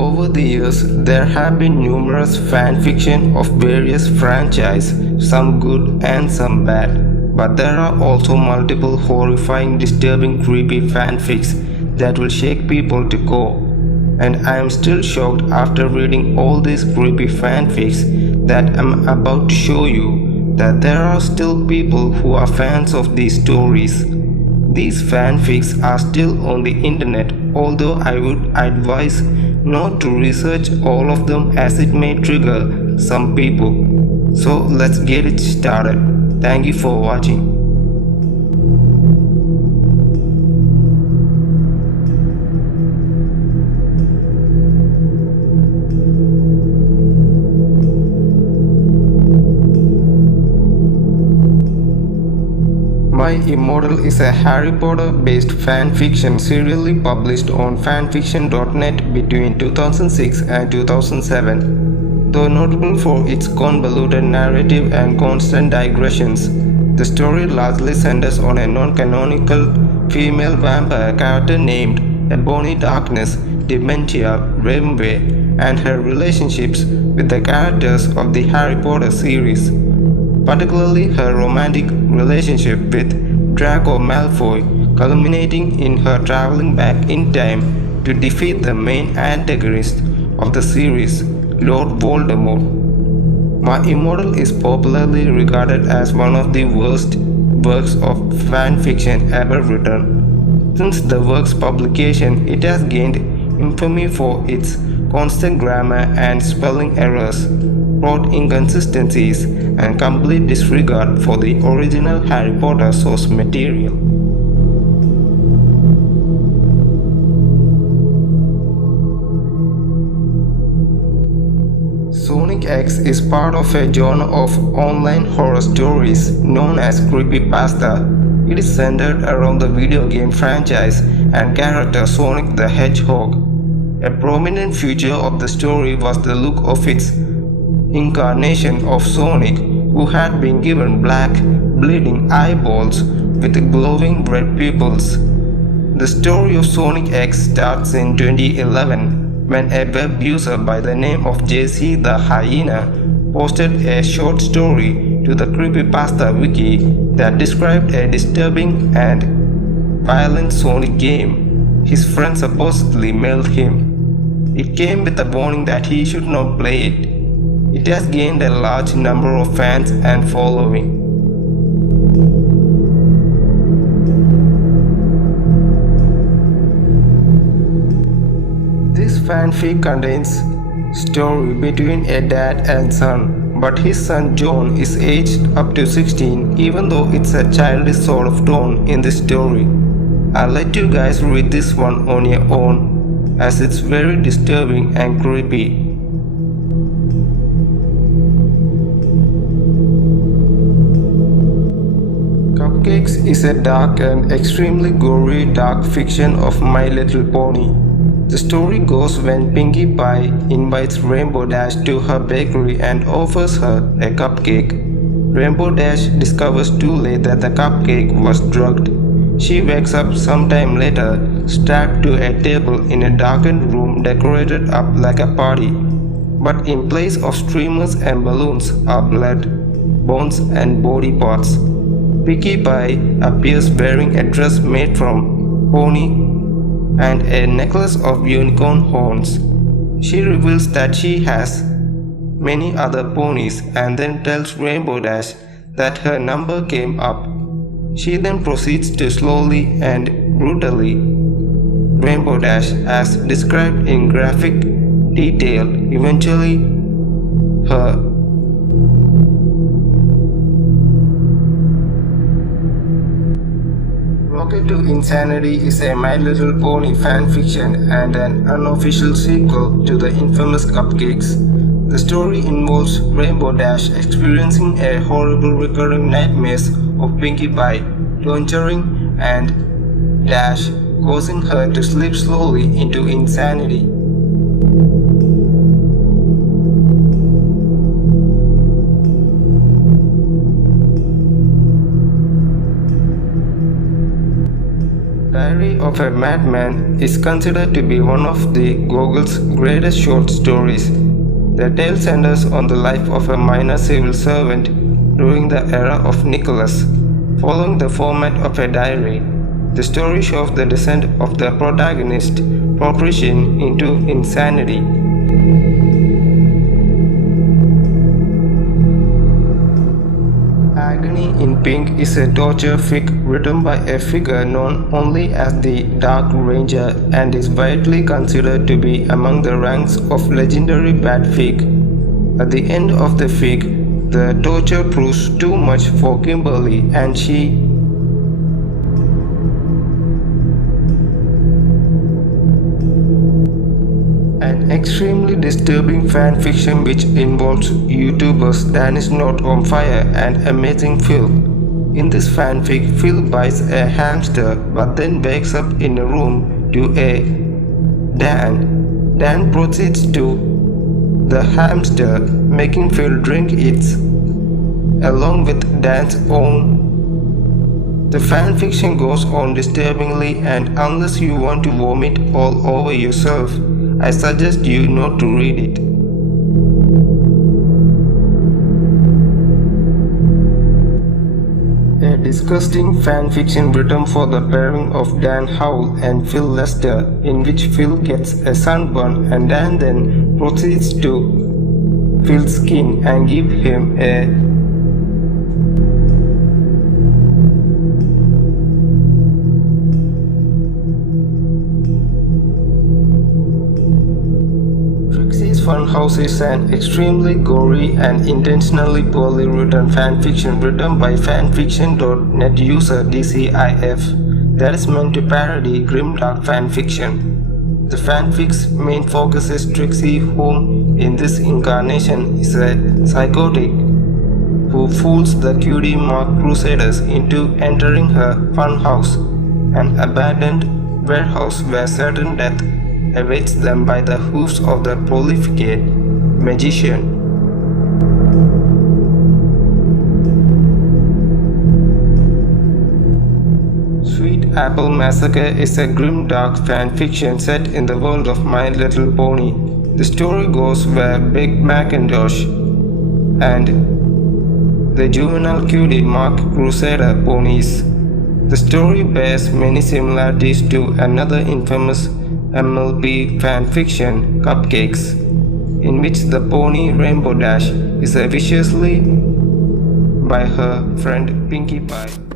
Over the years, there have been numerous fanfiction of various franchises, some good and some bad. But there are also multiple horrifying, disturbing, creepy fanfics that will shake people to core. And I am still shocked after reading all these creepy fanfics that I'm about to show you that there are still people who are fans of these stories. These fanfics are still on the internet, although I would advise not to research all of them as it may trigger some people. So let's get it started. Thank you for watching. My Immortal is a Harry Potter based fanfiction serially published on fanfiction.net between 2006 and 2007. Though notable for its convoluted narrative and constant digressions, the story largely centers on a non-canonical female vampire character named Ebony Darkness, Dementia, Ravenway, and her relationships with the characters of the Harry Potter series, particularly her romantic relationship with Draco Malfoy, culminating in her traveling back in time to defeat the main antagonist of the series, Lord Voldemort. My Immortal is popularly regarded as one of the worst works of fanfiction ever written. Since the work's publication, it has gained infamy for its constant grammar and spelling errors, plot inconsistencies, and complete disregard for the original Harry Potter source material. Sonic.exe is part of a genre of online horror stories known as creepypasta. It is centered around the video game franchise and character Sonic the Hedgehog. A prominent feature of the story was the look of its incarnation of Sonic, who had been given black, bleeding eyeballs with glowing red pupils. The story of Sonic.exe starts in 2011 when a web user by the name of JC the Hyena posted a short story to the creepypasta wiki that described a disturbing and violent Sonic game his friend supposedly mailed him. It came with a warning that he should not play it. It has gained a large number of fans and following. This fanfic contains story between a dad and son, but his son John is aged up to 16 even though it's a childish sort of tone in the story. I'll let you guys read this one on your own as it's very disturbing and creepy. Cupcakes is a dark and extremely gory dark fiction of My Little Pony. The story goes when Pinkie Pie invites Rainbow Dash to her bakery and offers her a cupcake. Rainbow Dash discovers too late that the cupcake was drugged. She wakes up sometime later, strapped to a table in a darkened room decorated up like a party. But in place of streamers and balloons are blood, bones and body parts. Pinkie Pie appears wearing a dress made from pony and a necklace of unicorn horns. She reveals that she has many other ponies and then tells Rainbow Dash that her number came up. She then proceeds to slowly and brutally Rainbow Dash as described in graphic detail. Eventually, her Rocket to Insanity is a My Little Pony fanfiction and an unofficial sequel to the infamous Cupcakes. The story involves Rainbow Dash experiencing a horrible recurring nightmares of Pinkie Pie torturing and Dash, causing her to slip slowly into insanity. Diary of a Madman is considered to be one of the Gogol's greatest short stories. The tale centers on the life of a minor civil servant during the era of Nicholas. Following the format of a diary, the story shows the descent of the protagonist, progression into insanity. Agony in Pink is a torture fic written by a figure known only as the Dark Ranger and is widely considered to be among the ranks of legendary bad fic. At the end of the fic, the torture proves too much for Kimberly and she an extremely disturbing fanfiction which involves YouTubers Dan is not on fire and amazing Phil. In this fanfic, Phil buys a hamster but then wakes up in a room to a Dan. Dan proceeds to the hamster, making Phil drink it along with Dan's own. The fanfiction goes on disturbingly, and unless you want to vomit all over yourself, I suggest you not to read it. A disgusting fanfiction written for the pairing of Dan Howell and Phil Lester, in which Phil gets a sunburn and Dan then proceeds to Phil's skin and give him a Trixie's Funhouse is an extremely gory and intentionally poorly written fanfiction written by fanfiction.net user DCIF that is meant to parody grimdark fanfiction. The fanfic's main focus is Trixie, whom in this incarnation is a psychotic who fools the cutie mark crusaders into entering her funhouse, an abandoned warehouse where certain death awaits them by the hoofs of the prolificate magician. Sweet Apple Massacre is a grim dark fanfiction set in the world of My Little Pony. The story goes where Big Macintosh and the juvenile cutie mark crusader ponies. The story bears many similarities to another infamous MLP fanfiction, Cupcakes, in which the pony Rainbow Dash is viciously by her friend Pinkie Pie.